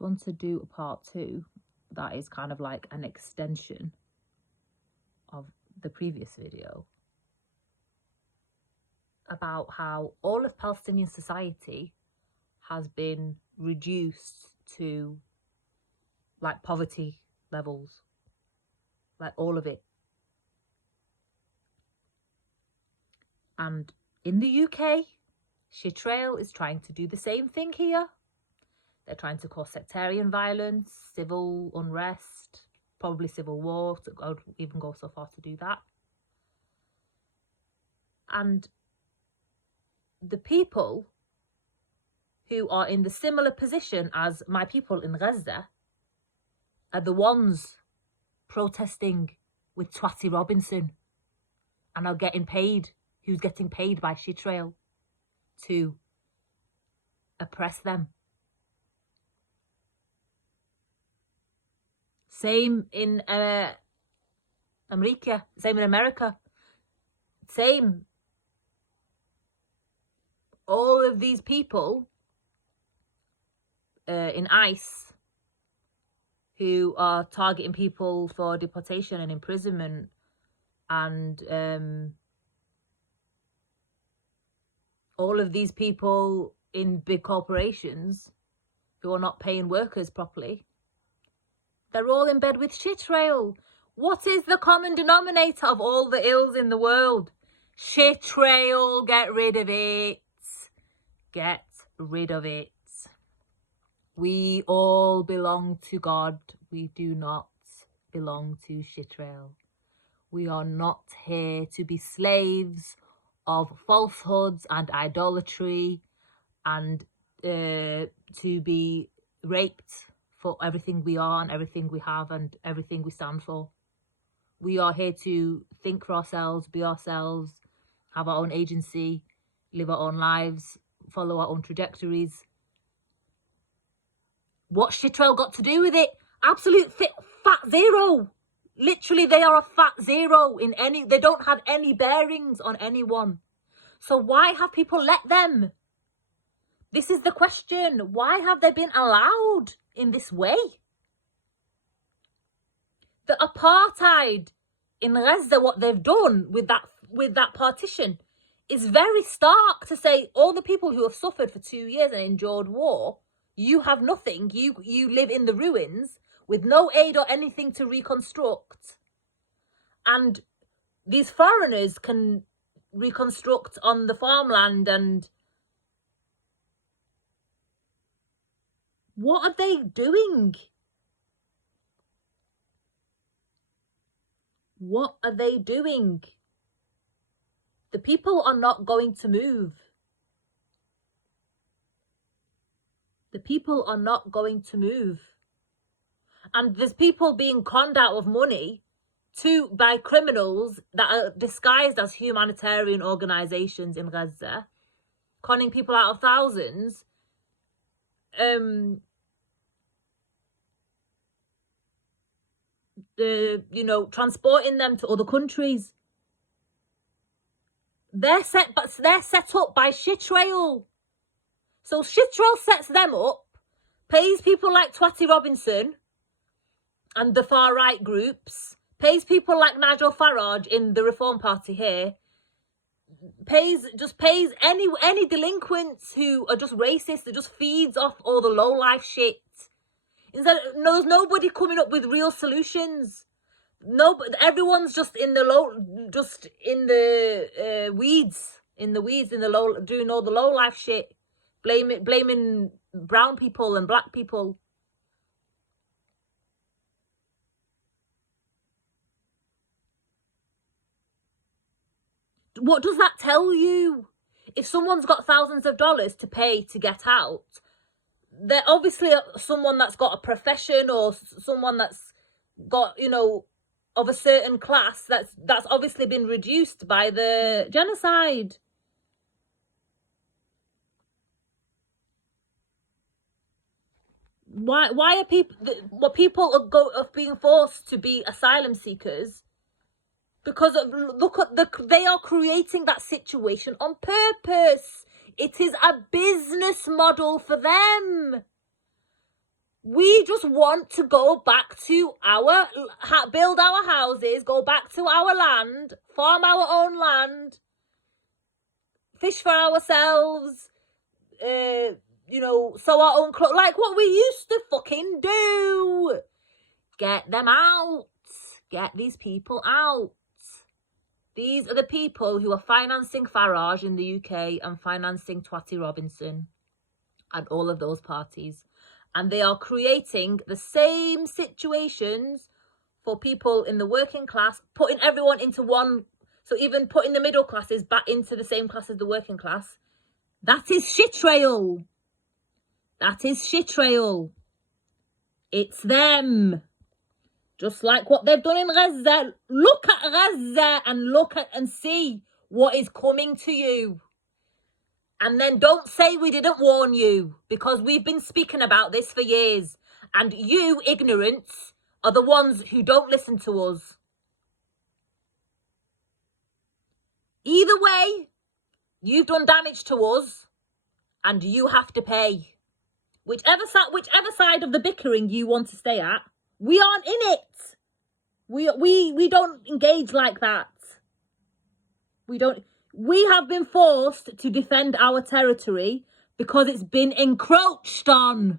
just want to do a part 2 that is kind of like an extension of the previous video about how all of Palestinian society has been reduced to like poverty levels, like all of it. And in the UK, rael is trying to do the same thing here. They're trying to cause sectarian violence, civil unrest, probably civil war. I would even go so far to do that. And the people who are in the similar position as my people in Gaza are the ones protesting with Twatty Robinson and are getting paid, who's getting paid by rael to oppress them. Same in America, same in America, same. All of these people in ICE who are targeting people for deportation and imprisonment and all of these people in big corporations who are not paying workers properly, they're all in bed with rael. What is the common denominator of all the ills in the world? Rael, get rid of it. Get rid of it. We all belong to God. We do not belong to rael. We are not here to be slaves of falsehoods and idolatry and to be raped for everything we are and everything we have and everything we stand for. We are here to think for ourselves, be ourselves, have our own agency, live our own lives, follow our own trajectories. What's rael got to do with it? Absolute fat zero. Literally, they are a fat zero in any, they don't have any bearings on anyone. So why have people let them? This is the question. Why have they been allowed in this way? The apartheid in Gaza, what they've done with that partition is very stark to say all the people who have suffered for 2 years and endured war, you have nothing. You live in the ruins with no aid or anything to reconstruct. And these foreigners can reconstruct on the farmland. And what are they doing? What are they doing? The people are not going to move. The people are not going to move. And there's people being conned out of money by criminals that are disguised as humanitarian organizations in Gaza, conning people out of thousands. Transporting them to other countries. They're set up by rael. So rael sets them up, pays people like Twatty Robinson and the far right groups, pays people like Nigel Farage in the Reform Party here, pays any delinquents who are just racist. It just feeds off all the low life shit. Instead, there's nobody coming up with real solutions. No, but everyone's just in the weeds, doing all the low life shit, blaming brown people and black people. What does that tell you? If someone's got thousands of dollars to pay to get out, they're obviously someone that's got a profession or someone that's got, of a certain class that's obviously been reduced by the genocide. Why are people are being forced to be asylum seekers? Because they are creating that situation on purpose. It is a business model for them. We just want to go back to build our houses, go back to our land, farm our own land, fish for ourselves, sew our own clothes, like what we used to fucking do. Get them out. Get these people out. These are the people who are financing Farage in the UK and financing Twatty Robinson and all of those parties. And they are creating the same situations for people in the working class, putting everyone into one. So even putting the middle classes back into the same class as the working class. That is shit rail. That is shit rail. It's them. Just like what they've done in Gaza. Look at Gaza and look at and see what is coming to you. And then don't say we didn't warn you, because we've been speaking about this for years. And you, ignorants, are the ones who don't listen to us. Either way, you've done damage to us and you have to pay. Whichever side of the bickering you want to stay at, we aren't in it. We don't engage like that. We have been forced to defend our territory because it's been encroached on.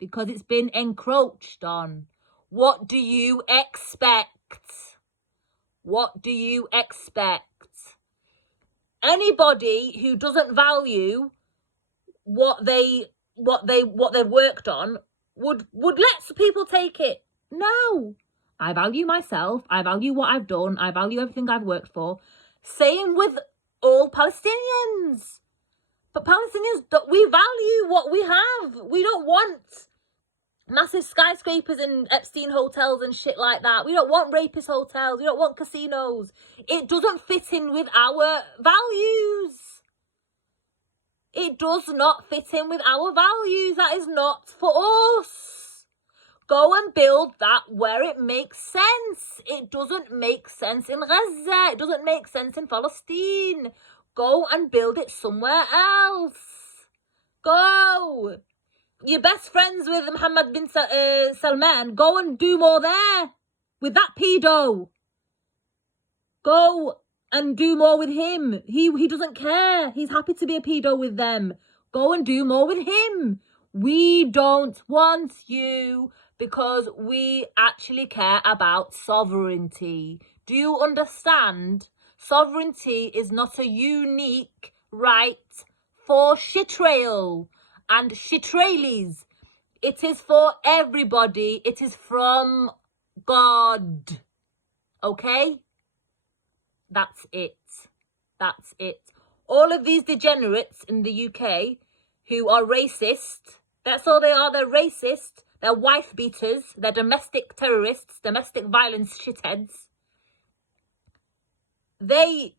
Because it's been encroached on. What do you expect? What do you expect? Anybody who doesn't value what they've worked on would let people take it. No. I value myself. I value what I've done. I value everything I've worked for. Same with all Palestinians. But Palestinians, we value what we have. We don't want massive skyscrapers and Epstein hotels and shit like that. We don't want rapist hotels. We don't want casinos. It doesn't fit in with our values. It does not fit in with our values. That is not for us. Go and build that where it makes sense. It doesn't make sense in Gaza. It doesn't make sense in Palestine. Go and build it somewhere else. Go. You're best friends with Mohammed bin Salman. Go and do more there with that pedo. Go and do more with him. He doesn't care. He's happy to be a pedo with them. Go and do more with him. We don't want you because we actually care about sovereignty. Do you understand? Sovereignty is not a unique right for shitrail and shitrailis. It is for everybody. It is from God. Okay? That's it. That's it. All of these degenerates in the UK who are racist, that's all they are. They're racist. They're wife beaters. They're domestic terrorists, domestic violence shitheads. They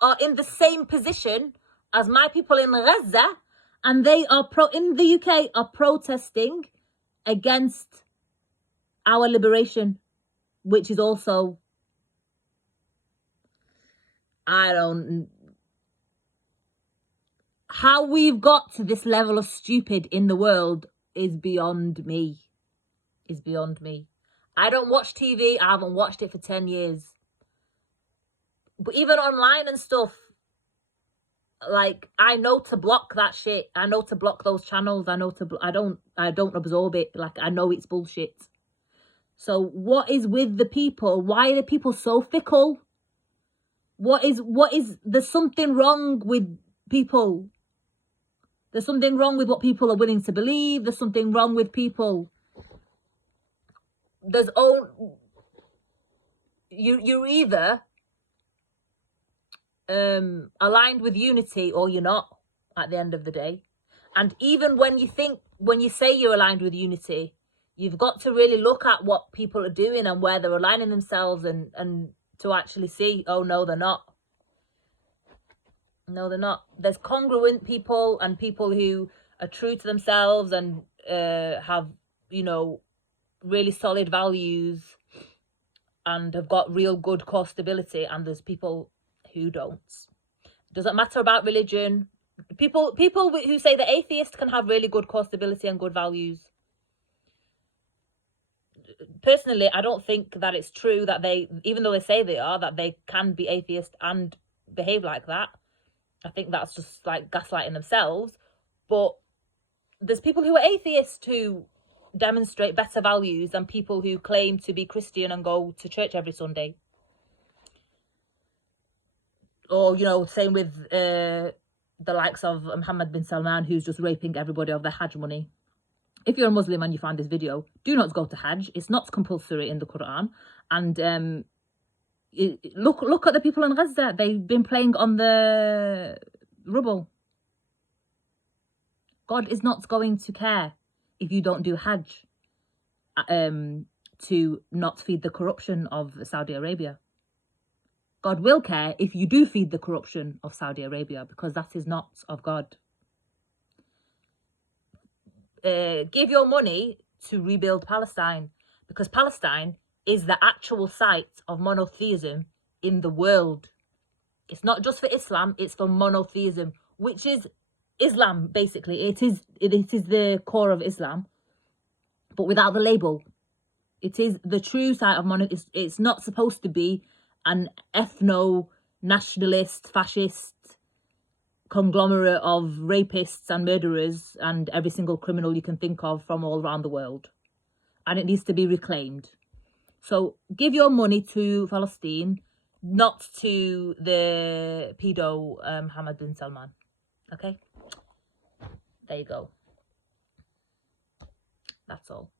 are in the same position as my people in Gaza, and they are in the UK are protesting against our liberation, which is also, how we've got to this level of stupid in the world is beyond me. Is beyond me. I don't watch TV. I haven't watched it for 10 years. But even online and stuff, like, I know to block that shit. I know to block those channels. I know to I don't absorb it. Like, I know it's bullshit. So what is with the people? Why are the people so fickle? There's something wrong with people. There's something wrong with what people are willing to believe. There's something wrong with people. You're either aligned with unity or you're not at the end of the day. And even when you say you're aligned with unity, you've got to really look at what people are doing and where they're aligning themselves and to actually see, oh no, they're not. No, they're not. There's congruent people and people who are true to themselves and have, really solid values and have got real good core stability, and there's people who don't. It doesn't matter about religion. People who say that atheists can have really good core stability and good values. personally, I don't think that it's true that they, even though they say they are, that they can be atheist and behave like that. I think that's just like gaslighting themselves. But there's people who are atheists who demonstrate better values than people who claim to be Christian and go to church every Sunday. Or, you know, same with the likes of Mohammed bin Salman, who's just raping everybody of their Hajj money. If you're a Muslim and you find this video, do not go to Hajj. It's not compulsory in the Quran. And look at the people in Gaza. They've been playing on the rubble. God is not going to care if you don't do Hajj to not feed the corruption of Saudi Arabia. God will care if you do feed the corruption of Saudi Arabia, because that is not of God. Give your money to rebuild Palestine, because Palestine is the actual site of monotheism in the world. It's not just for Islam, it's for monotheism, which is Islam, basically. It is the core of Islam, but without the label. It is the true site of monotheism. It's not supposed to be an ethno-nationalist, fascist conglomerate of rapists and murderers and every single criminal you can think of from all around the world. And it needs to be reclaimed. So give your money to Palestine, not to the pedo Mohammed bin Salman. Okay? There you go. That's all.